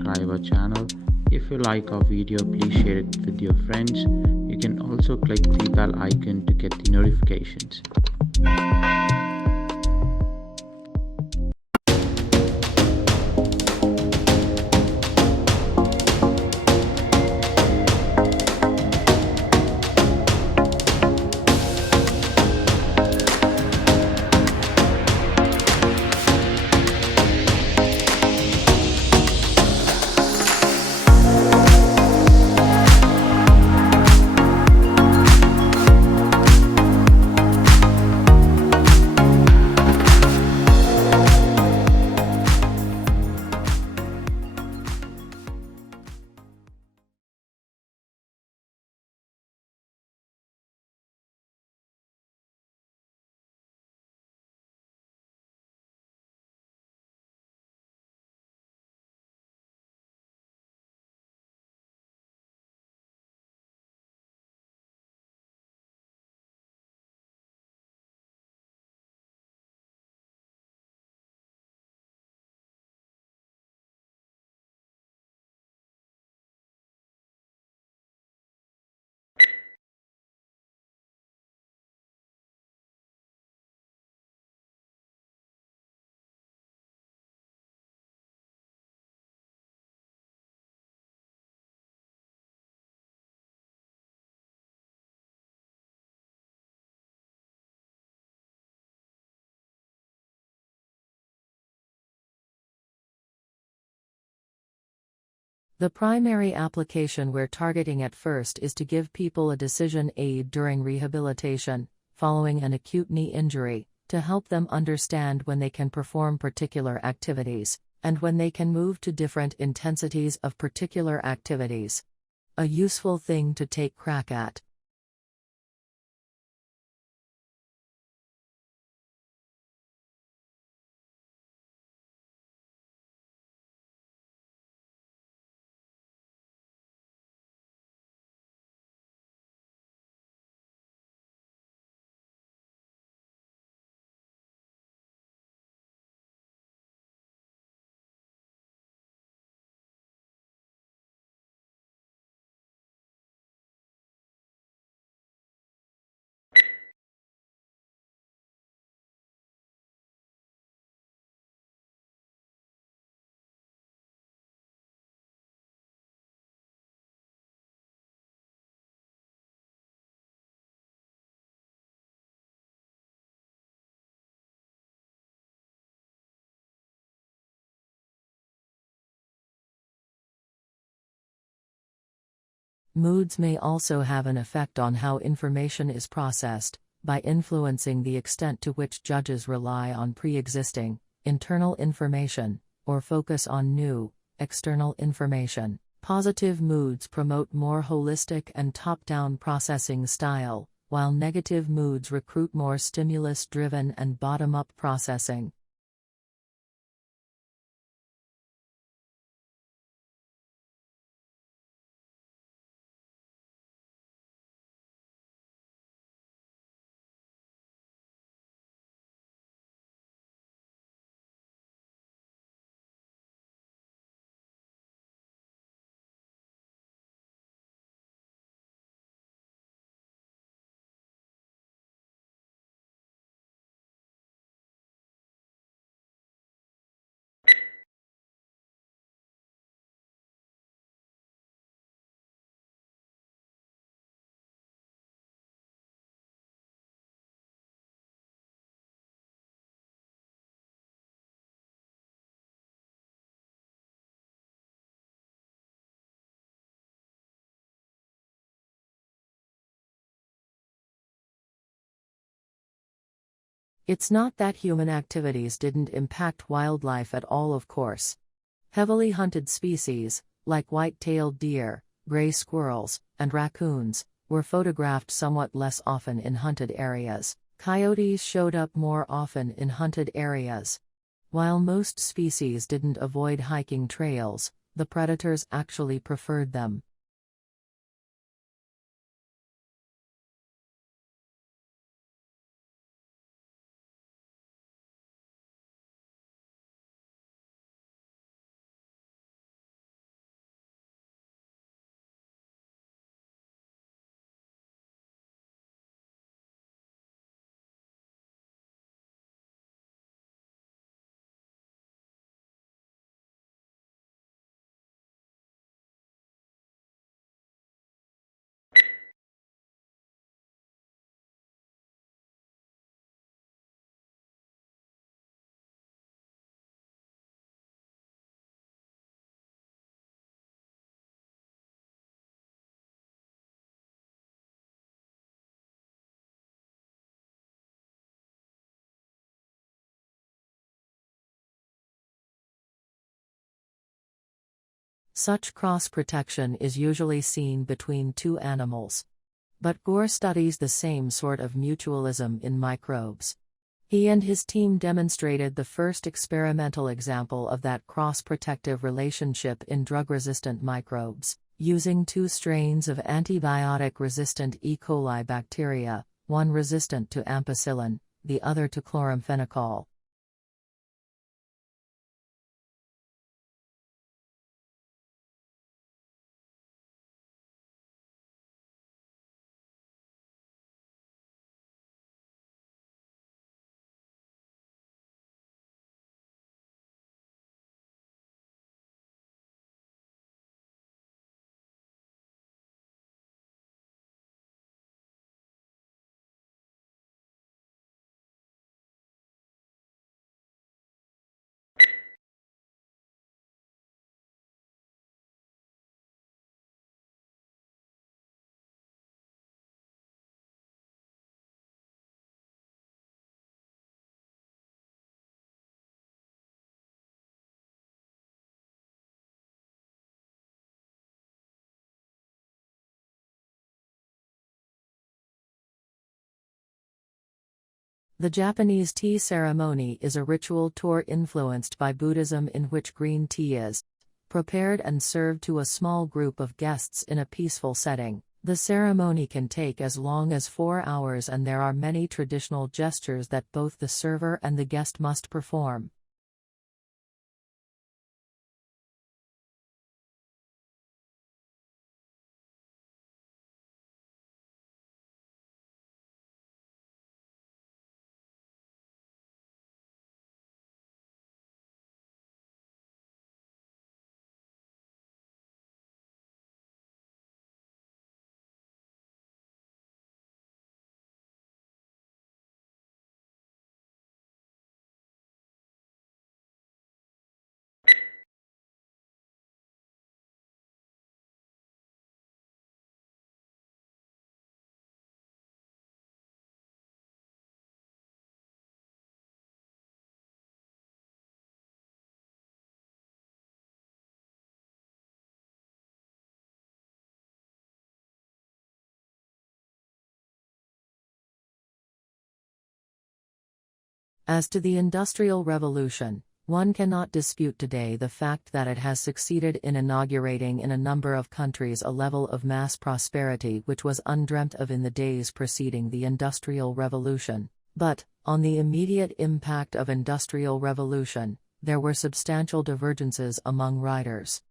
subscribe our channel. If you like our video, please share it with your friends. You can also click the bell icon to get the notifications. The primary application we're targeting at first is to give people a decision aid during rehabilitation, following an acute knee injury, to help them understand when they can perform particular activities, and when they can move to different intensities of particular activities. A useful thing to take crack at. Moods may also have an effect on how information is processed, by influencing the extent to which judges rely on pre-existing, internal information, or focus on new, external information. Positive moods promote more holistic and top-down processing style, while negative moods recruit more stimulus-driven and bottom-up processing. It's not that human activities didn't impact wildlife at all, of course. Heavily hunted species, like white-tailed deer, gray squirrels, and raccoons, were photographed somewhat less often in hunted areas. Coyotes showed up more often in hunted areas. While most species didn't avoid hiking trails, the predators actually preferred them. Such cross-protection is usually seen between two animals. But Gore studies the same sort of mutualism in microbes. He and his team demonstrated the first experimental example of that cross-protective relationship in drug-resistant microbes, using two strains of antibiotic-resistant E. coli bacteria, one resistant to ampicillin, the other to chloramphenicol. The Japanese tea ceremony is a ritual tour influenced by Buddhism in which green tea is prepared and served to a small group of guests in a peaceful setting. The ceremony can take as long as 4 hours, and there are many traditional gestures that both the server and the guest must perform. As to the Industrial Revolution, one cannot dispute today the fact that it has succeeded in inaugurating in a number of countries a level of mass prosperity which was undreamt of in the days preceding the Industrial Revolution. But, on the immediate impact of Industrial Revolution, there were substantial divergences among writers.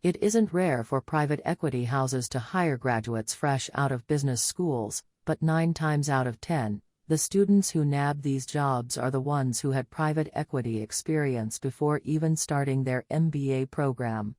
It isn't rare for private equity houses to hire graduates fresh out of business schools, but 9 times out of 10, the students who nab these jobs are the ones who had private equity experience before even starting their MBA program.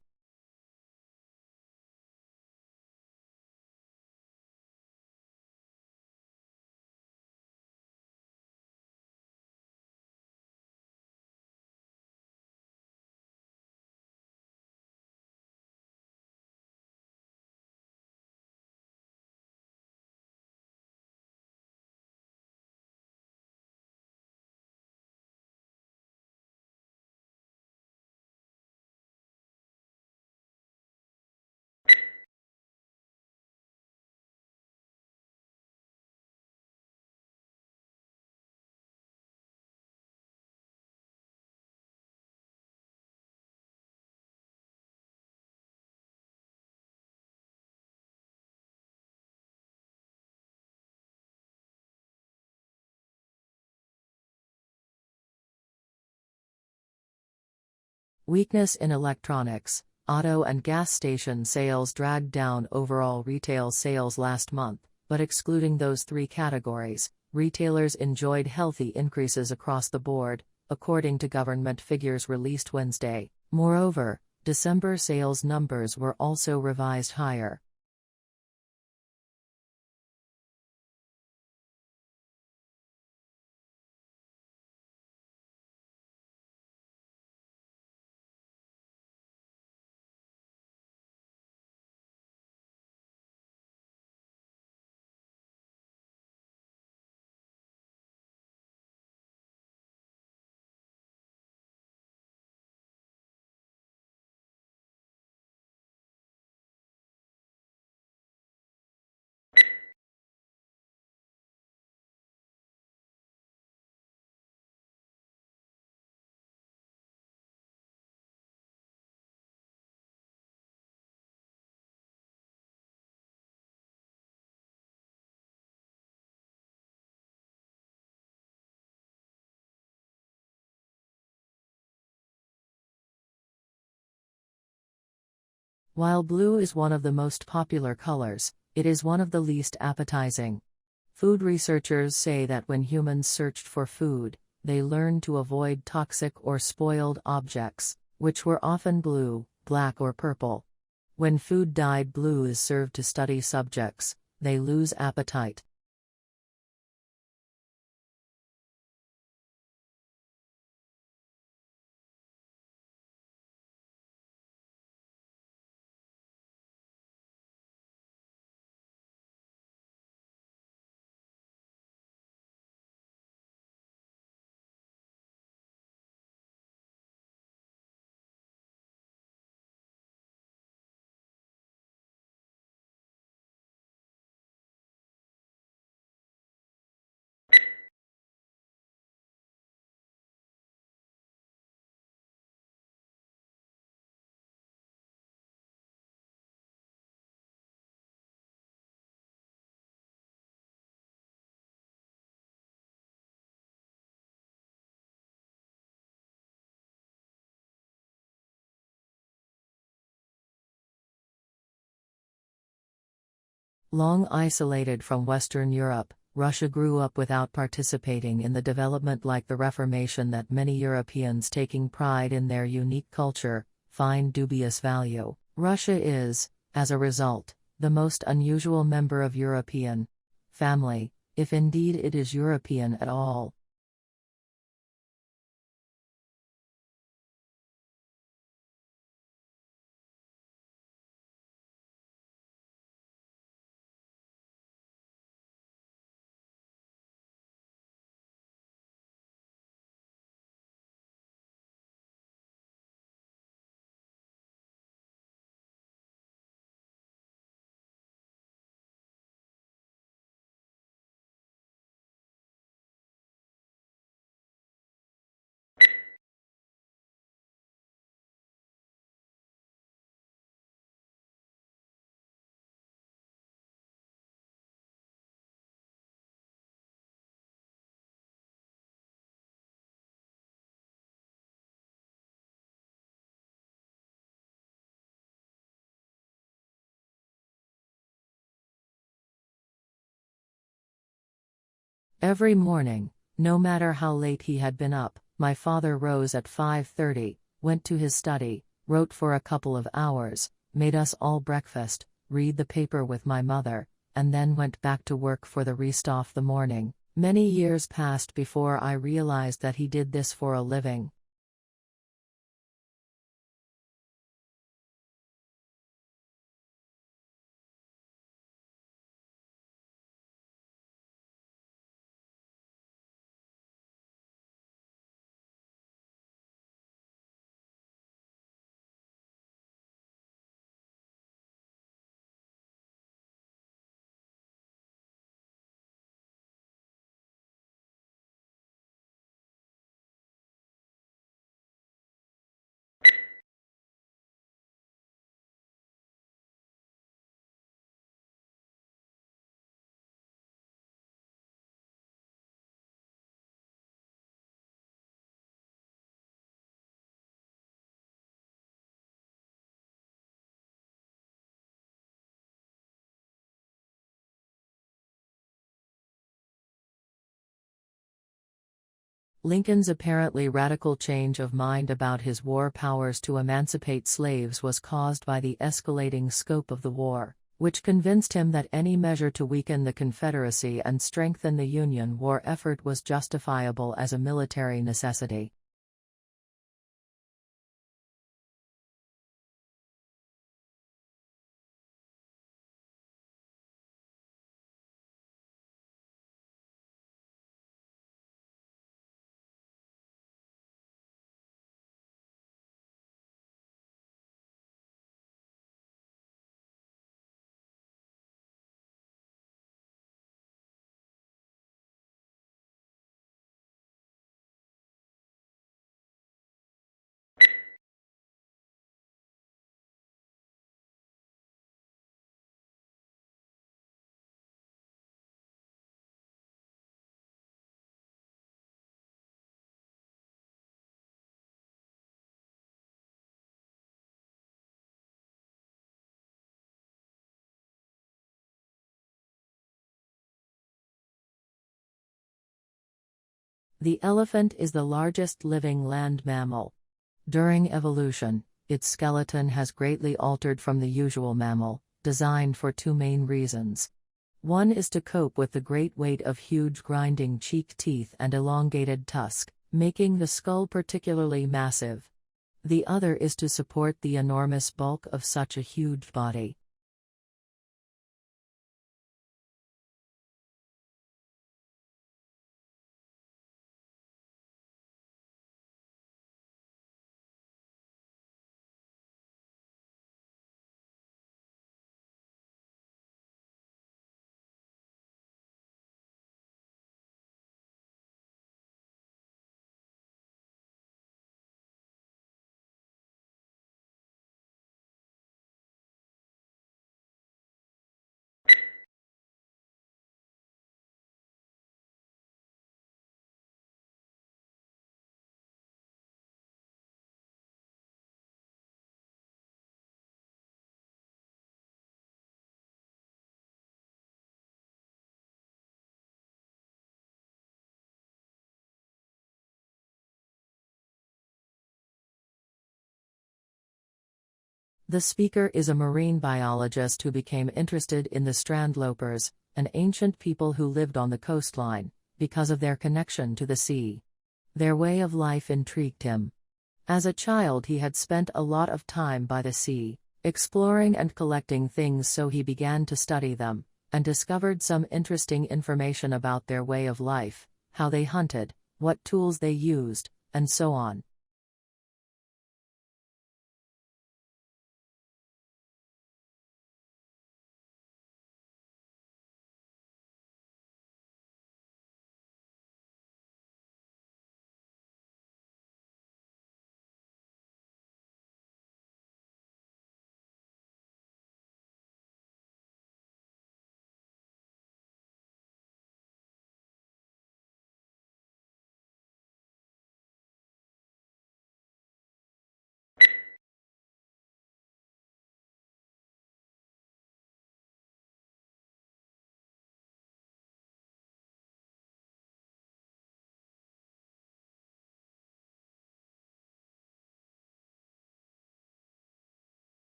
Weakness in electronics, auto and gas station sales dragged down overall retail sales last month, but excluding those three categories, retailers enjoyed healthy increases across the board, according to government figures released Wednesday. Moreover, December sales numbers were also revised higher. While blue is one of the most popular colors, it is one of the least appetizing. Food researchers say that when humans searched for food, they learned to avoid toxic or spoiled objects, which were often blue, black or purple. When food dyed blue is served to study subjects, they lose appetite. Long isolated from Western Europe, Russia grew up without participating in the development like the Reformation that many Europeans taking pride in their unique culture, find dubious value. Russia is, as a result, the most unusual member of European family, if indeed it is European at all. Every morning, no matter how late he had been up, my father rose at 5:30, went to his study, wrote for a couple of hours, made us all breakfast, read the paper with my mother, and then went back to work for the rest of the morning. Many years passed before I realized that he did this for a living. Lincoln's apparently radical change of mind about his war powers to emancipate slaves was caused by the escalating scope of the war, which convinced him that any measure to weaken the Confederacy and strengthen the Union war effort was justifiable as a military necessity. The elephant is the largest living land mammal. During evolution, its skeleton has greatly altered from the usual mammal, designed for two main reasons. One is to cope with the great weight of huge grinding cheek teeth and elongated tusk, making the skull particularly massive. The other is to support the enormous bulk of such a huge body. The speaker is a marine biologist who became interested in the strandlopers, an ancient people who lived on the coastline, because of their connection to the sea. Their way of life intrigued him. As a child he had spent a lot of time by the sea, exploring and collecting things, so he began to study them, and discovered some interesting information about their way of life, how they hunted, what tools they used, and so on.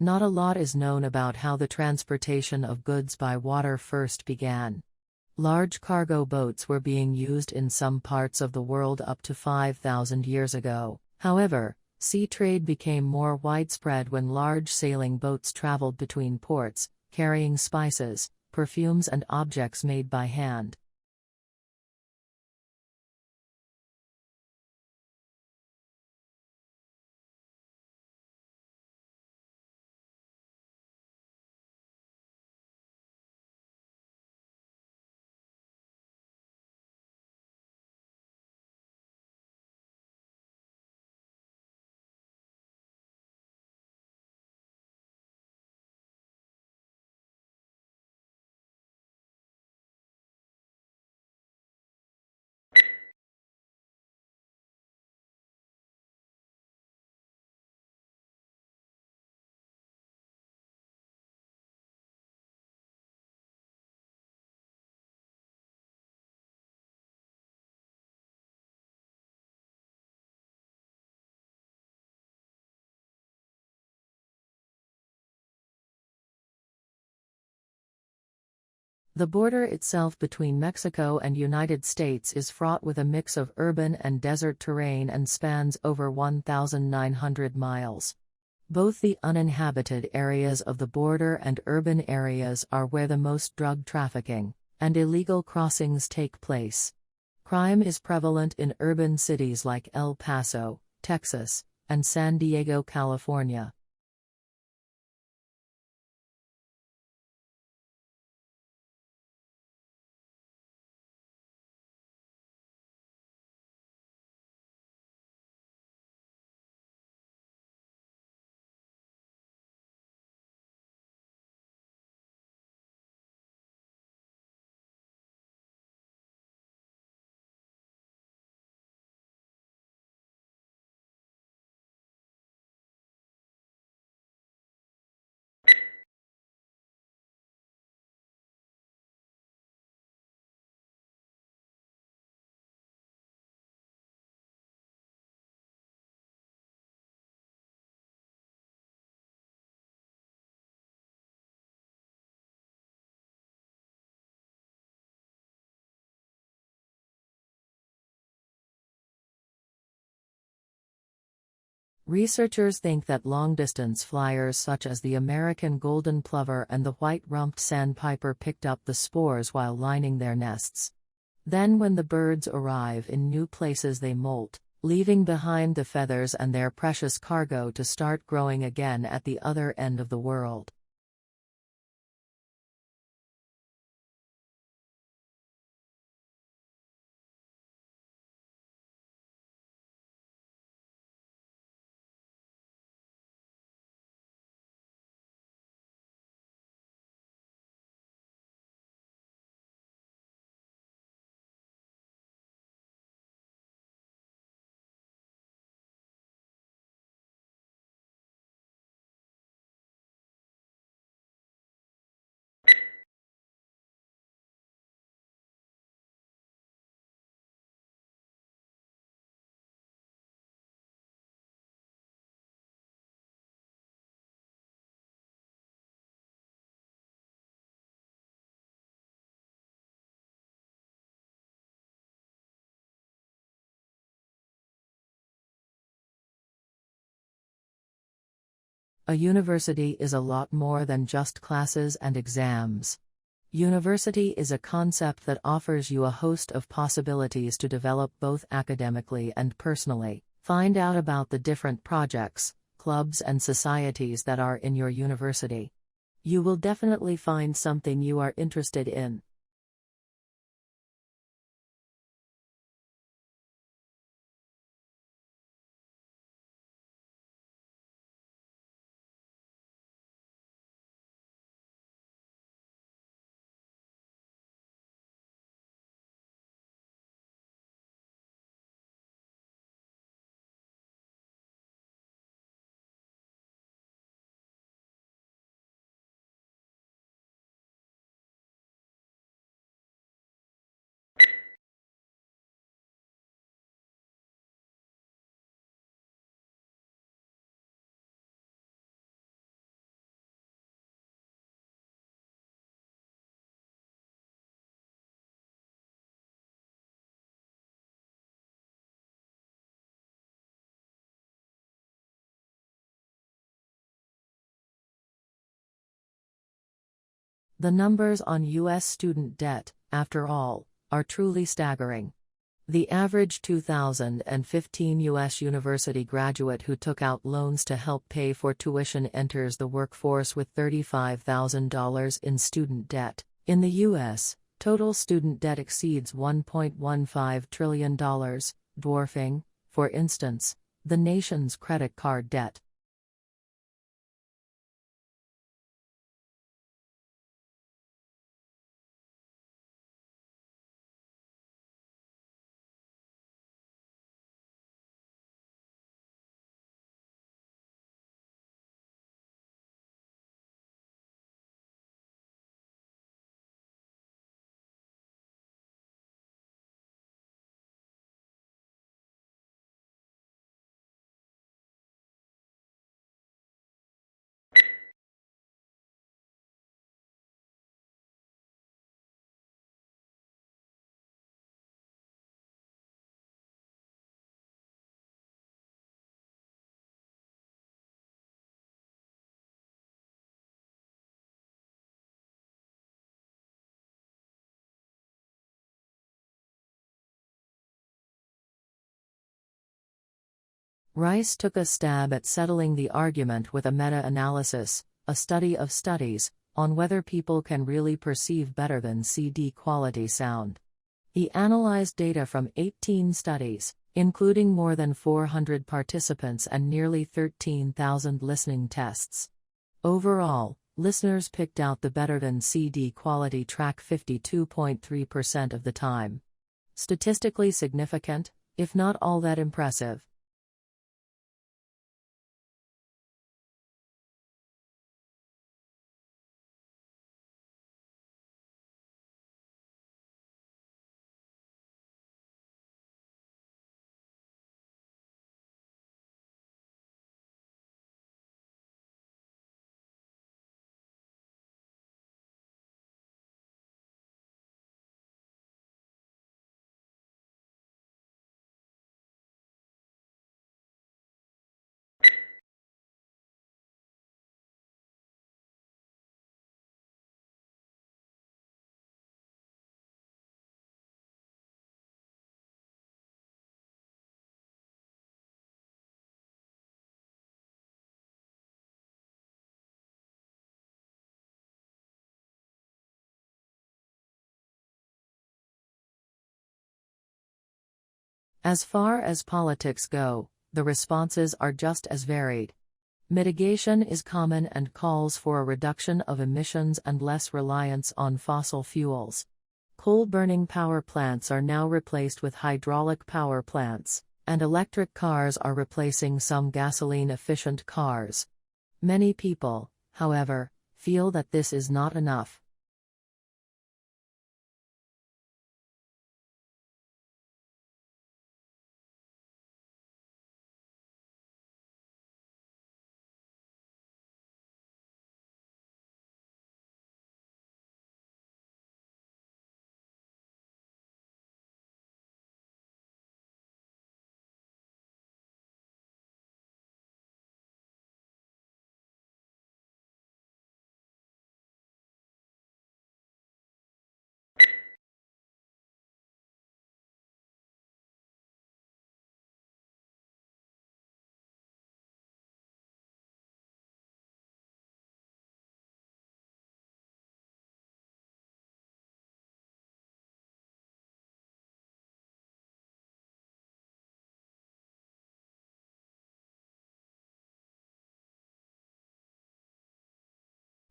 Not a lot is known about how the transportation of goods by water first began. Large cargo boats were being used in some parts of the world up to 5,000 years ago. However, sea trade became more widespread when large sailing boats traveled between ports, carrying spices, perfumes and objects made by hand. The border itself between Mexico and United States is fraught with a mix of urban and desert terrain and spans over 1,900 miles. Both the uninhabited areas of the border and urban areas are where the most drug trafficking and illegal crossings take place. Crime is prevalent in urban cities like El Paso, Texas, and San Diego, California. Researchers think that long-distance flyers such as the American golden plover and the white-rumped sandpiper picked up the spores while lining their nests. Then when the birds arrive in new places they molt, leaving behind the feathers and their precious cargo to start growing again at the other end of the world. A university is a lot more than just classes and exams. University is a concept that offers you a host of possibilities to develop both academically and personally. Find out about the different projects, clubs and societies that are in your university. You will definitely find something you are interested in. The numbers on U.S. student debt, after all, are truly staggering. The average 2015 U.S. university graduate who took out loans to help pay for tuition enters the workforce with $35,000 in student debt. In the U.S., total student debt exceeds $1.15 trillion, dwarfing, for instance, the nation's credit card debt. Rice took a stab at settling the argument with a meta-analysis, a study of studies, on whether people can really perceive better than CD quality sound. He analyzed data from 18 studies, including more than 400 participants and nearly 13,000 listening tests. Overall, listeners picked out the better than CD quality track 52.3% of the time. Statistically significant, if not all that impressive. As far as politics go, the responses are just as varied. Mitigation is common and calls for a reduction of emissions and less reliance on fossil fuels. Coal-burning power plants are now replaced with hydraulic power plants, and electric cars are replacing some gasoline-efficient cars. Many people, however, feel that this is not enough.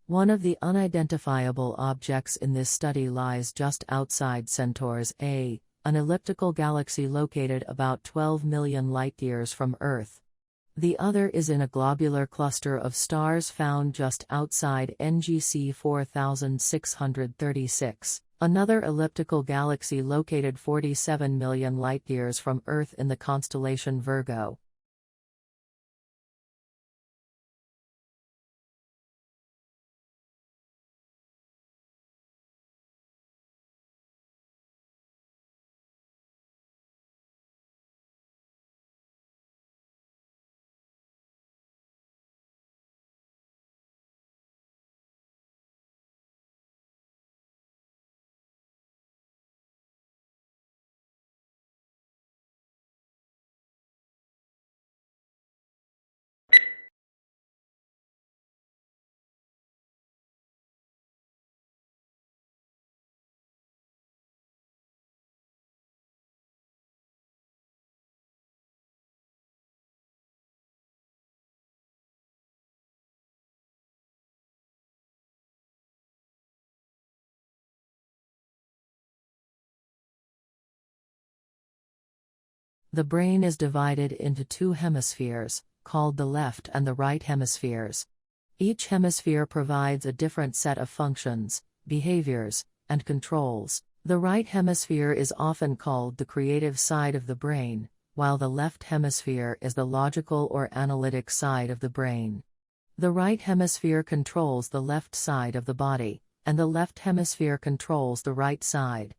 One of the unidentifiable objects in this study lies just outside Centaurus A, an elliptical galaxy located about 12 million light-years from Earth. The other is in a globular cluster of stars found just outside NGC 4636, another elliptical galaxy located 47 million light-years from Earth in the constellation Virgo. The brain is divided into two hemispheres, called the left and the right hemispheres. Each hemisphere provides a different set of functions, behaviors, and controls. The right hemisphere is often called the creative side of the brain, while the left hemisphere is the logical or analytic side of the brain. The right hemisphere controls the left side of the body, and the left hemisphere controls the right side.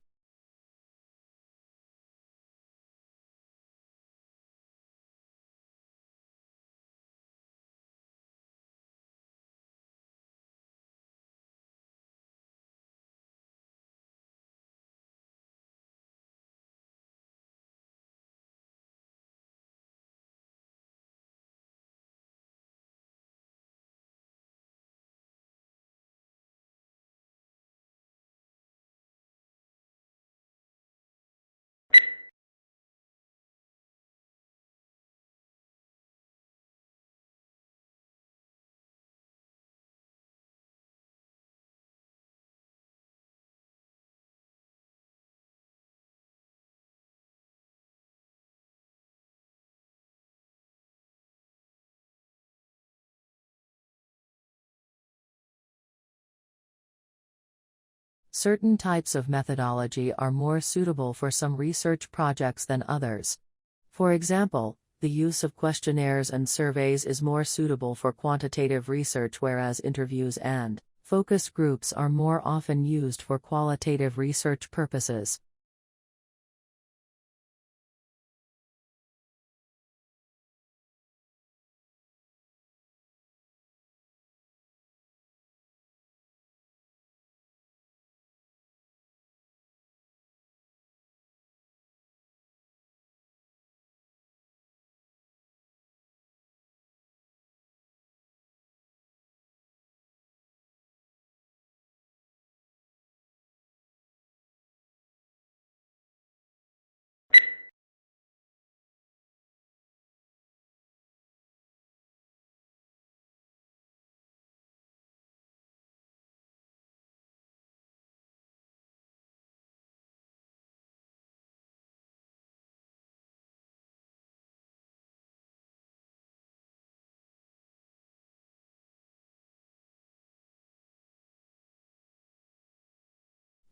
Certain types of methodology are more suitable for some research projects than others. For example, the use of questionnaires and surveys is more suitable for quantitative research, whereas interviews and focus groups are more often used for qualitative research purposes.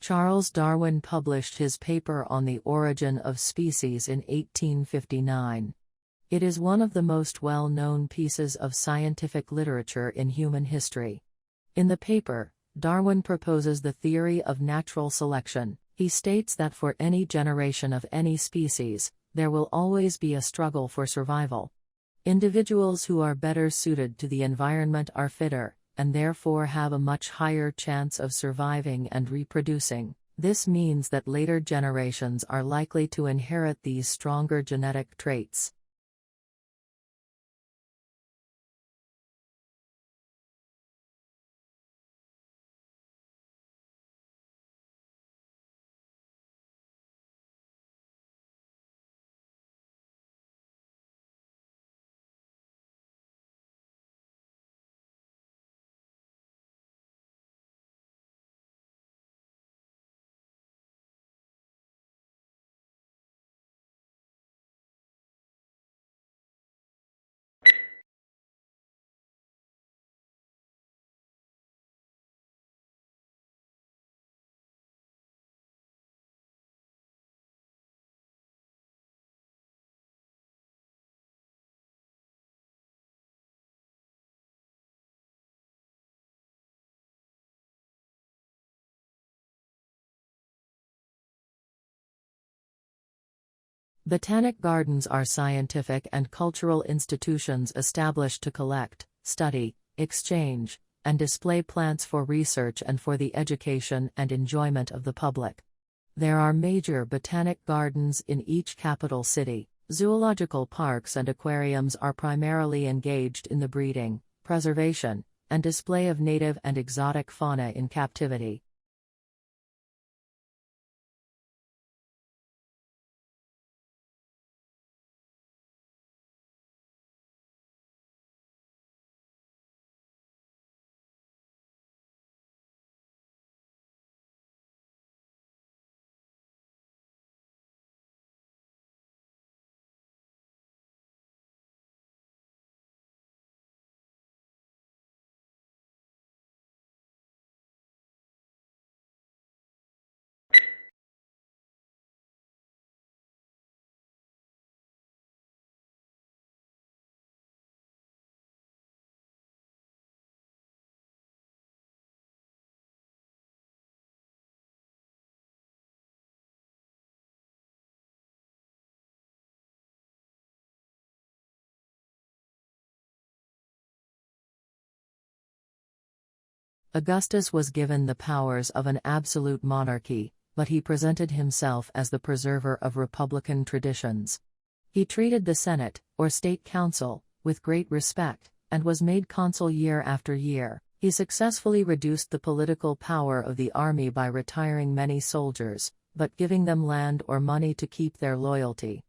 Charles Darwin published his paper on the origin of species in 1859. It is one of the most well-known pieces of scientific literature in human history. In the paper, Darwin proposes the theory of natural selection. He states that for any generation of any species, there will always be a struggle for survival. Individuals who are better suited to the environment are fitter, and therefore have a much higher chance of surviving and reproducing. This means that later generations are likely to inherit these stronger genetic traits. Botanic gardens are scientific and cultural institutions established to collect, study, exchange, and display plants for research and for the education and enjoyment of the public. There are major botanic gardens in each capital city. Zoological parks and aquariums are primarily engaged in the breeding, preservation, and display of native and exotic fauna in captivity. Augustus was given the powers of an absolute monarchy, but he presented himself as the preserver of republican traditions. He treated the Senate, or State Council, with great respect, and was made consul year after year. He successfully reduced the political power of the army by retiring many soldiers, but giving them land or money to keep their loyalty.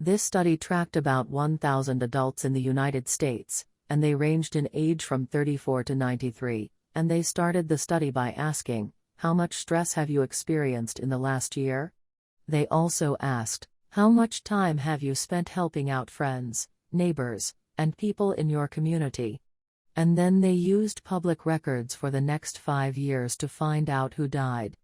This study tracked about 1,000 adults in the United States, and they ranged in age from 34 to 93, and they started the study by asking, "How much stress have you experienced in the last year?" They also asked, "How much time have you spent helping out friends, neighbors, and people in your community?" And then they used public records for the next 5 years to find out who died.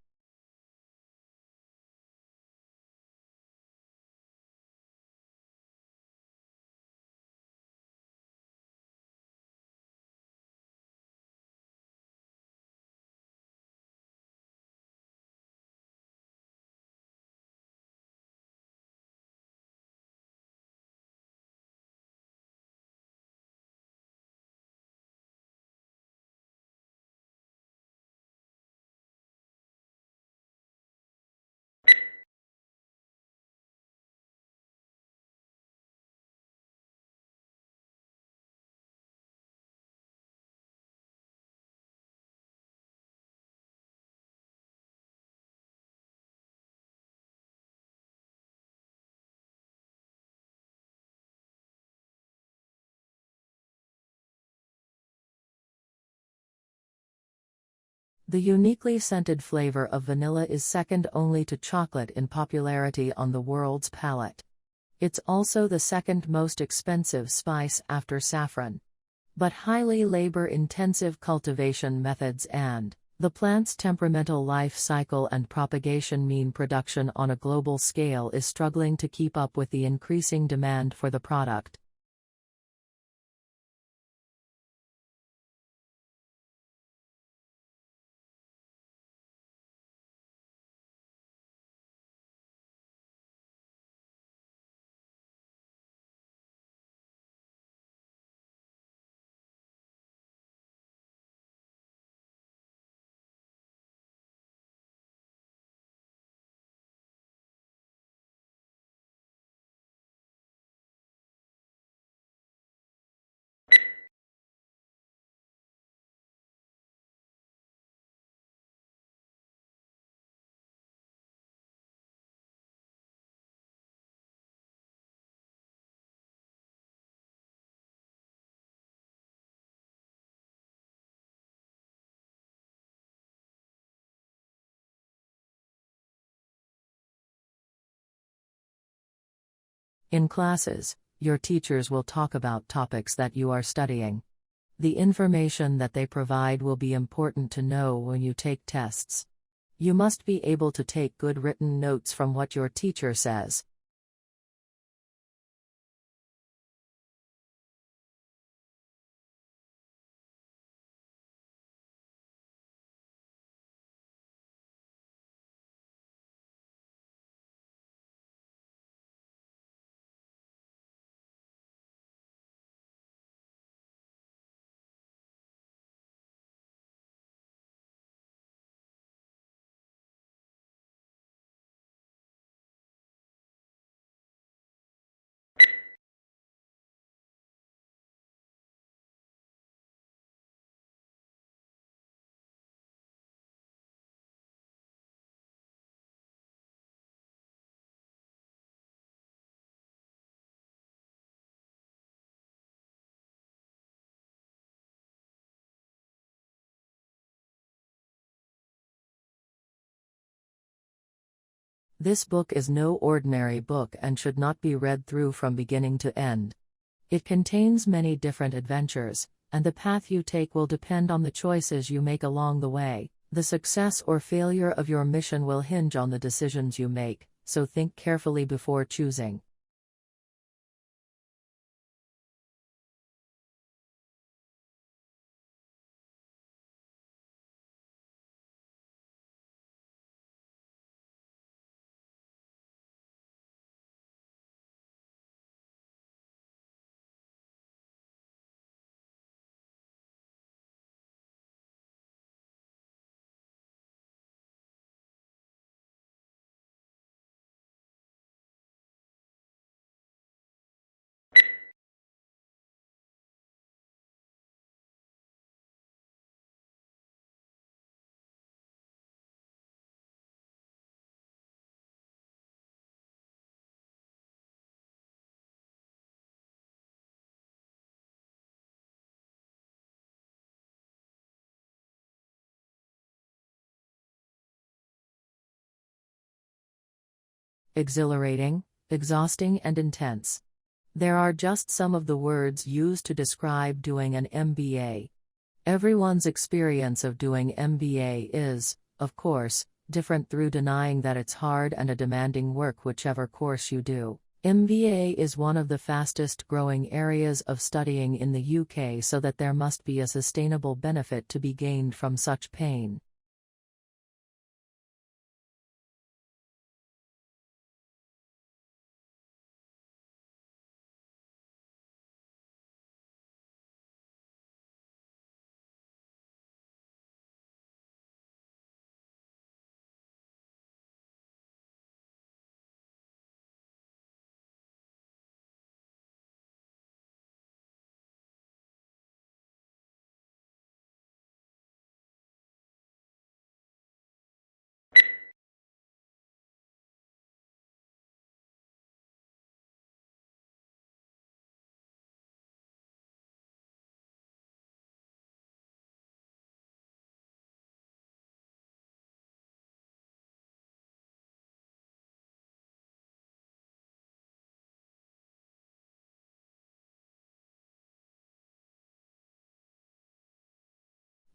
The uniquely scented flavor of vanilla is second only to chocolate in popularity on the world's palate. It's also the second most expensive spice after saffron. But highly labor-intensive cultivation methods and the plant's temperamental life cycle and propagation mean production on a global scale is struggling to keep up with the increasing demand for the product. In classes, your teachers will talk about topics that you are studying. The information that they provide will be important to know when you take tests. You must be able to take good written notes from what your teacher says. This book is no ordinary book and should not be read through from beginning to end. It contains many different adventures, and the path you take will depend on the choices you make along the way. The success or failure of your mission will hinge on the decisions you make, so think carefully before choosing. exhilarating, exhausting, and intense. There are just some of the words used to describe doing an MBA. Everyone's experience of doing MBA is, of course, different through denying that it's hard and a demanding work whichever course you do. MBA is one of the fastest growing areas of studying in the UK, so that there must be a sustainable benefit to be gained from such pain.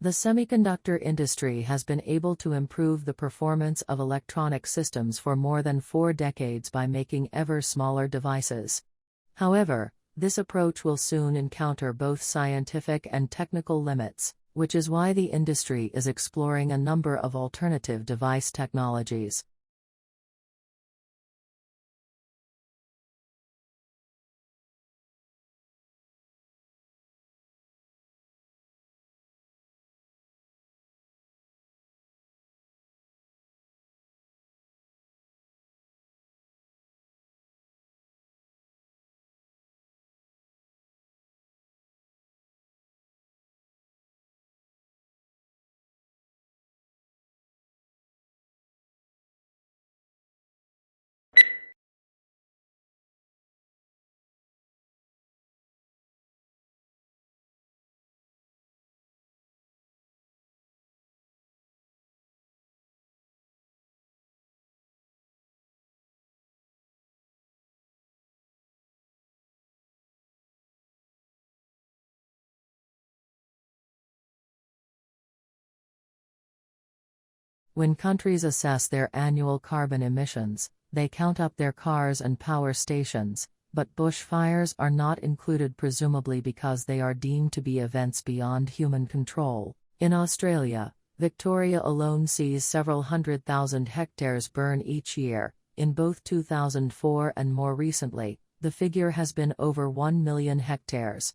The semiconductor industry has been able to improve the performance of electronic systems for more than 4 decades by making ever smaller devices. However, this approach will soon encounter both scientific and technical limits, which is why the industry is exploring a number of alternative device technologies. When countries assess their annual carbon emissions, they count up their cars and power stations, but bushfires are not included, presumably because they are deemed to be events beyond human control. In Australia, Victoria alone sees several 100,000 hectares burn each year. In both 2004 and more recently, the figure has been over 1 million hectares.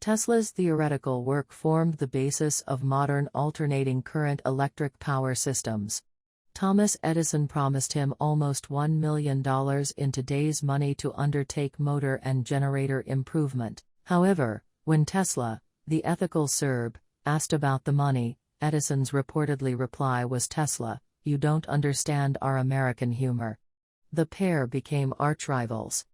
Tesla's theoretical work formed the basis of modern alternating current electric power systems. Thomas Edison promised him almost $1 million in today's money to undertake motor and generator improvement. However, when Tesla, the ethical 𝗧𝗍, asked about the money, Edison's reportedly reply was, "Tesla, you don't understand our American humor." The pair became arch rivals.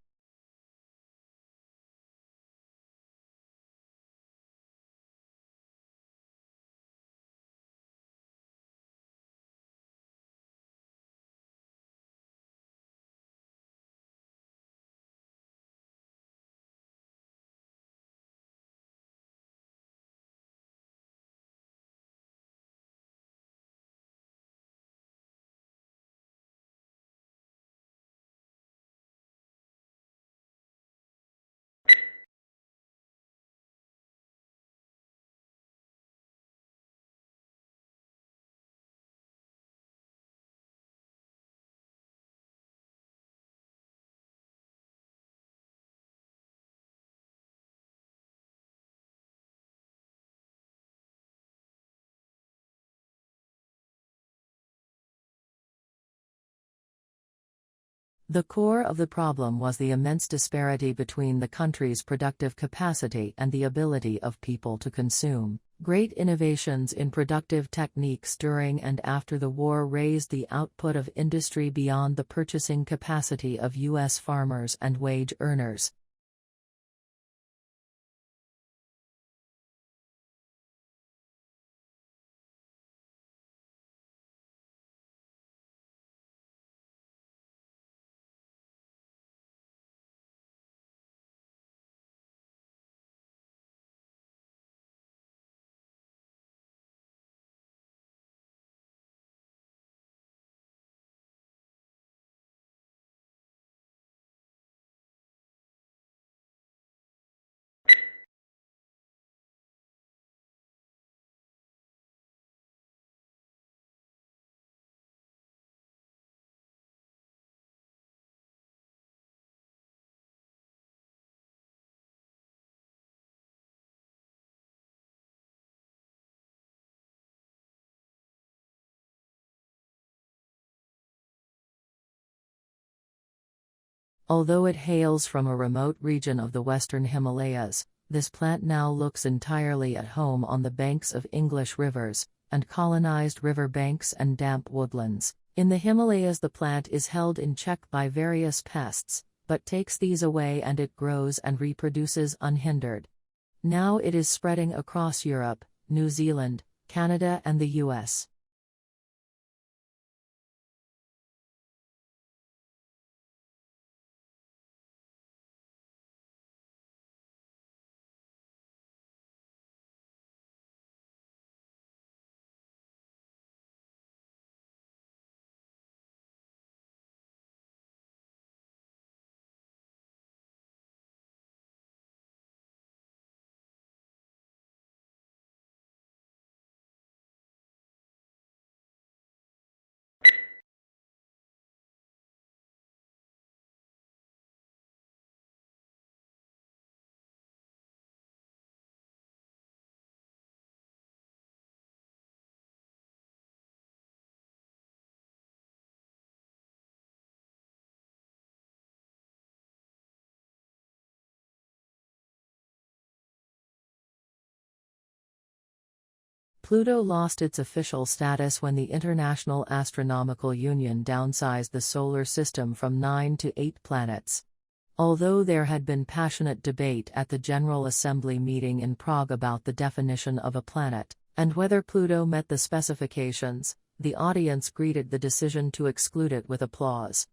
The core of the problem was the immense disparity between the country's productive capacity and the ability of people to consume. Great innovations in productive techniques during and after the war raised the output of industry beyond the purchasing capacity of U.S. farmers and wage earners. Although it hails from a remote region of the western Himalayas, this plant now looks entirely at home on the banks of English rivers, and colonized river banks and damp woodlands. In the Himalayas the plant is held in check by various pests, but takes these away and it grows and reproduces unhindered. Now it is spreading across Europe, New Zealand, Canada and the US. Pluto lost its official status when the International Astronomical Union downsized the solar system from 9 to 8 planets. Although there had been passionate debate at the General Assembly meeting in Prague about the definition of a planet, and whether Pluto met the specifications, the audience greeted the decision to exclude it with applause.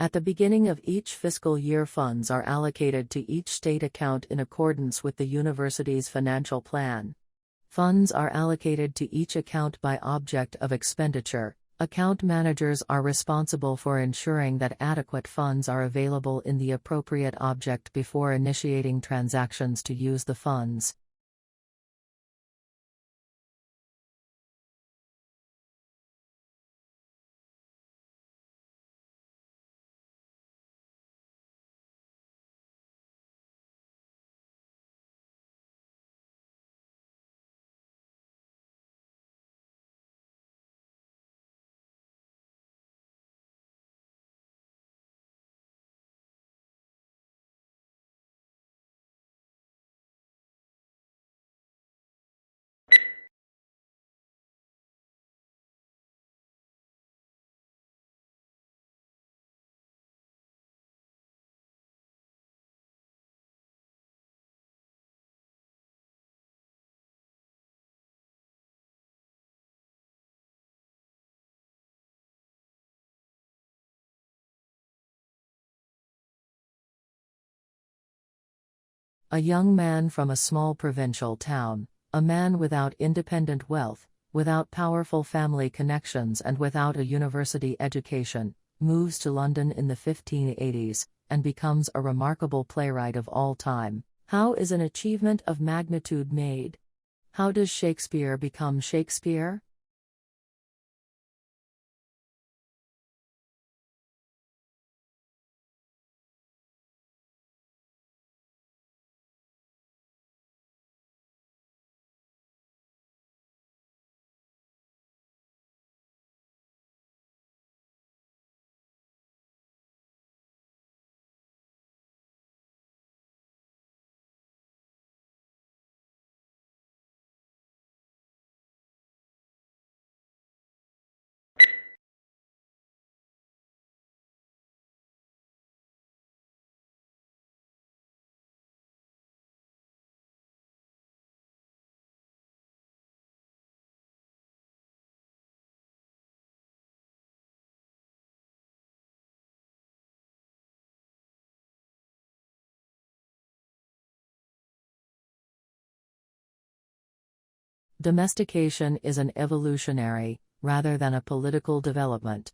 At the beginning of each fiscal year, funds are allocated to each state account in accordance with the university's financial plan. Funds are allocated to each account by object of expenditure. Account managers are responsible for ensuring that adequate funds are available in the appropriate object before initiating transactions to use the funds. A young man from a small provincial town, a man without independent wealth, without powerful family connections and without a university education, moves to London in the 1580s, and becomes a remarkable playwright of all time. How is an achievement of magnitude made? How does Shakespeare become Shakespeare? Domestication is an evolutionary, rather than a political development.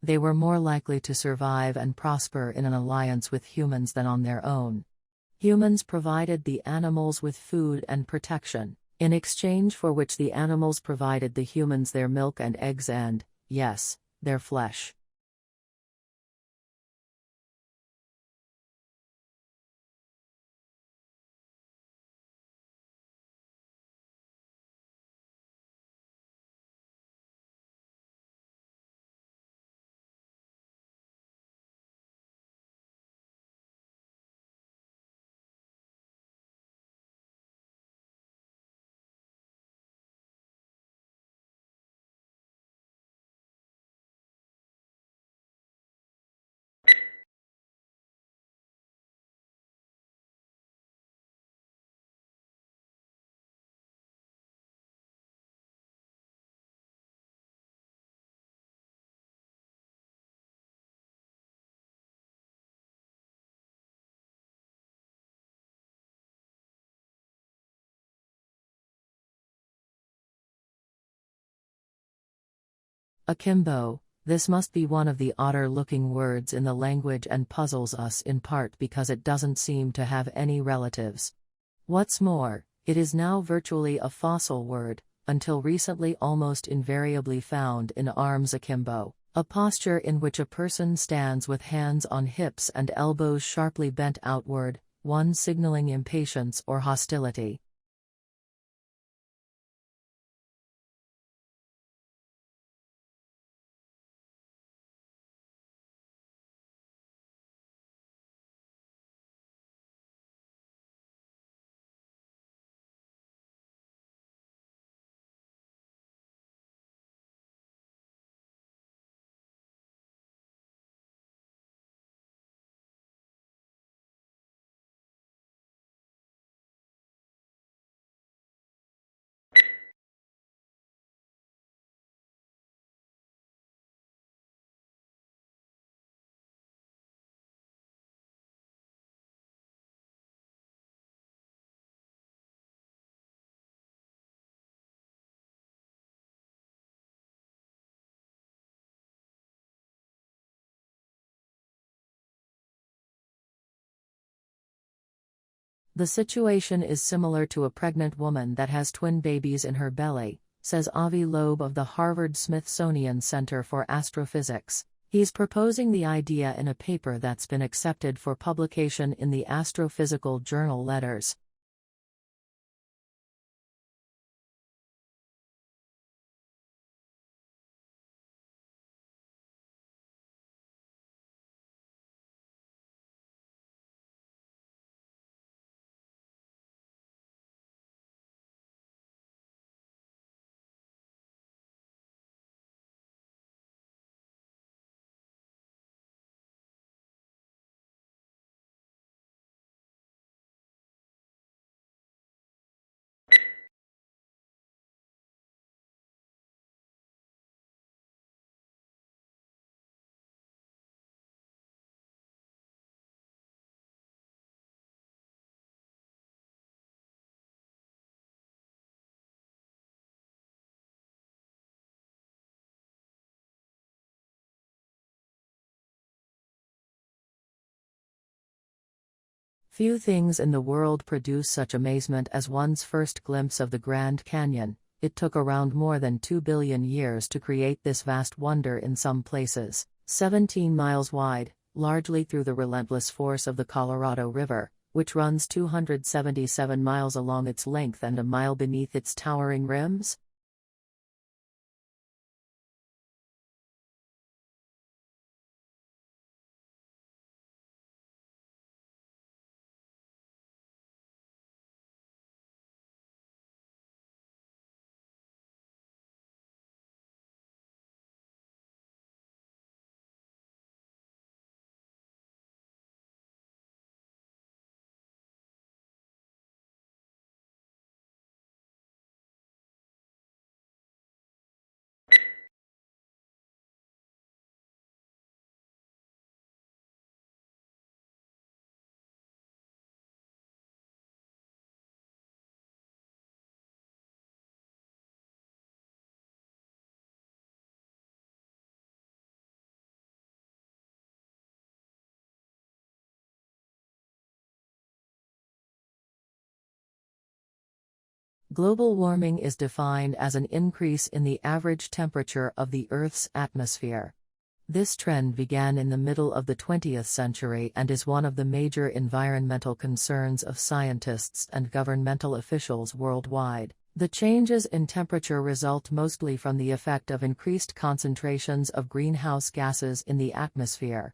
They were more likely to survive and prosper in an alliance with humans than on their own. Humans provided the animals with food and protection, in exchange for which the animals provided the humans their milk and eggs and, yes, their flesh. Akimbo, this must be one of the odder-looking words in the language and puzzles us in part because it doesn't seem to have any relatives. What's more, it is now virtually a fossil word, until recently almost invariably found in arms akimbo, a posture in which a person stands with hands on hips and elbows sharply bent outward, one signaling impatience or hostility. The situation is similar to a pregnant woman that has twin babies in her belly, says Avi Loeb of the Harvard-Smithsonian Center for Astrophysics. He's proposing the idea in a paper that's been accepted for publication in the Astrophysical Journal Letters. Few things in the world produce such amazement as one's first glimpse of the Grand Canyon. It took around more than 2 billion years to create this vast wonder, in some places 17 miles wide, largely through the relentless force of the Colorado River, which runs 277 miles along its length and a mile beneath its towering rims. Global warming is defined as an increase in the average temperature of the Earth's atmosphere. This trend began in the middle of the 20th century and is one of the major environmental concerns of scientists and governmental officials worldwide. The changes in temperature result mostly from the effect of increased concentrations of greenhouse gases in the atmosphere.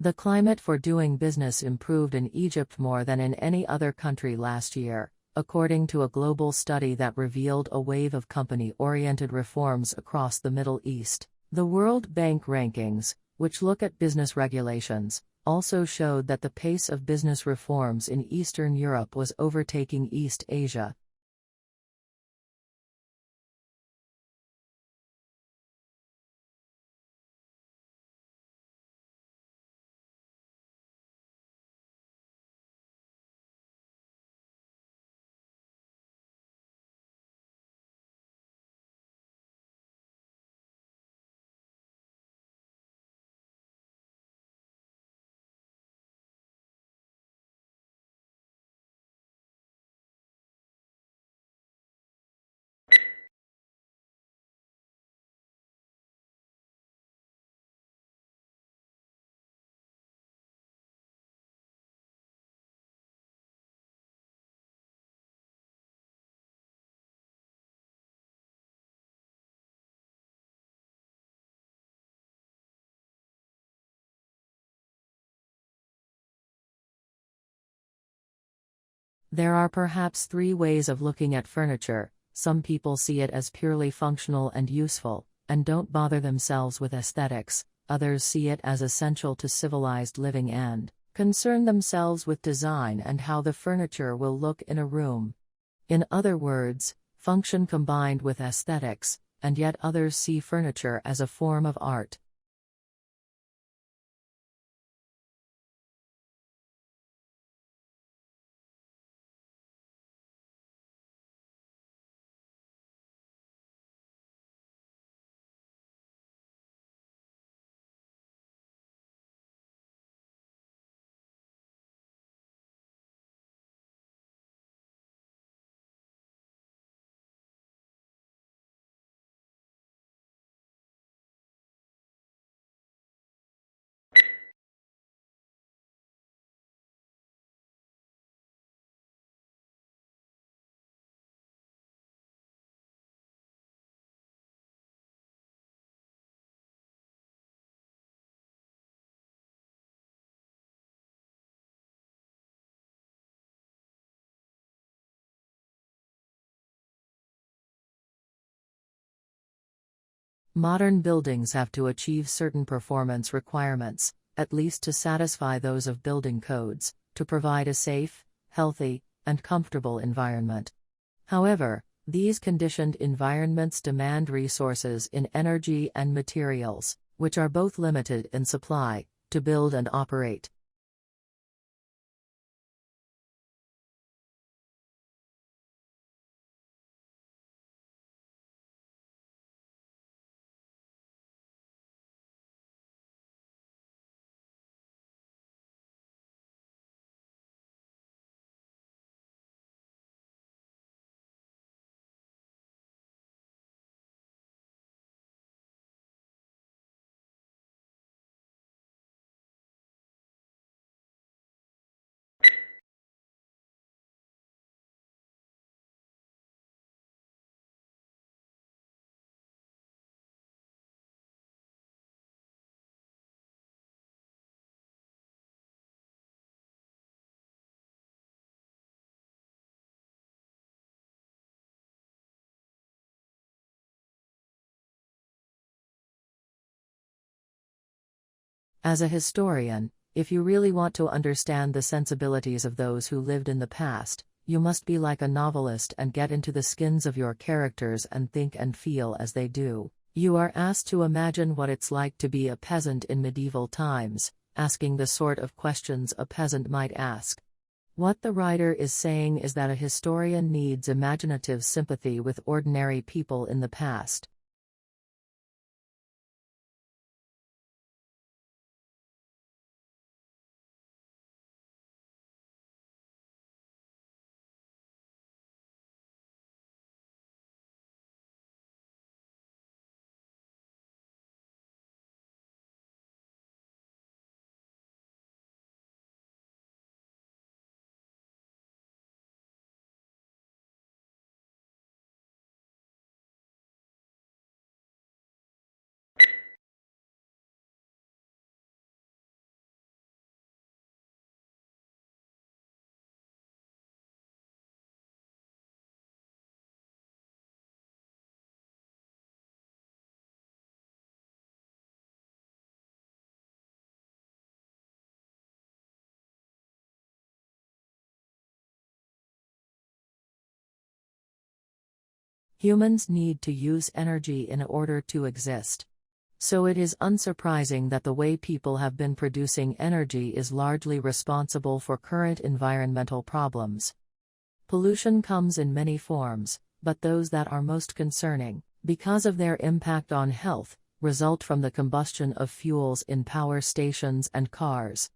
The climate for doing business improved in Egypt more than in any other country last year, according to a global study that revealed a wave of company-oriented reforms across the Middle East. The World Bank rankings, which look at business regulations, also showed that the pace of business reforms in Eastern Europe was overtaking East Asia. There are perhaps 3 ways of looking at furniture. Some people see it as purely functional and useful, and don't bother themselves with aesthetics. Others see it as essential to civilized living and concern themselves with design and how the furniture will look in a room. In other words, function combined with aesthetics, and yet others see furniture as a form of art. Modern buildings have to achieve certain performance requirements, at least to satisfy those of building codes, to provide a safe, healthy, and comfortable environment. However, these conditioned environments demand resources in energy and materials, which are both limited in supply, to build and operate. As a historian, if you really want to understand the sensibilities of those who lived in the past, you must be like a novelist and get into the skins of your characters and think and feel as they do. You are asked to imagine what it's like to be a peasant in medieval times, asking the sort of questions a peasant might ask. What the writer is saying is that a historian needs imaginative sympathy with ordinary people in the past. Humans need to use energy in order to exist. So it is unsurprising that the way people have been producing energy is largely responsible for current environmental problems. Pollution comes in many forms, but those that are most concerning, because of their impact on health, result from the combustion of fuels in power stations and cars.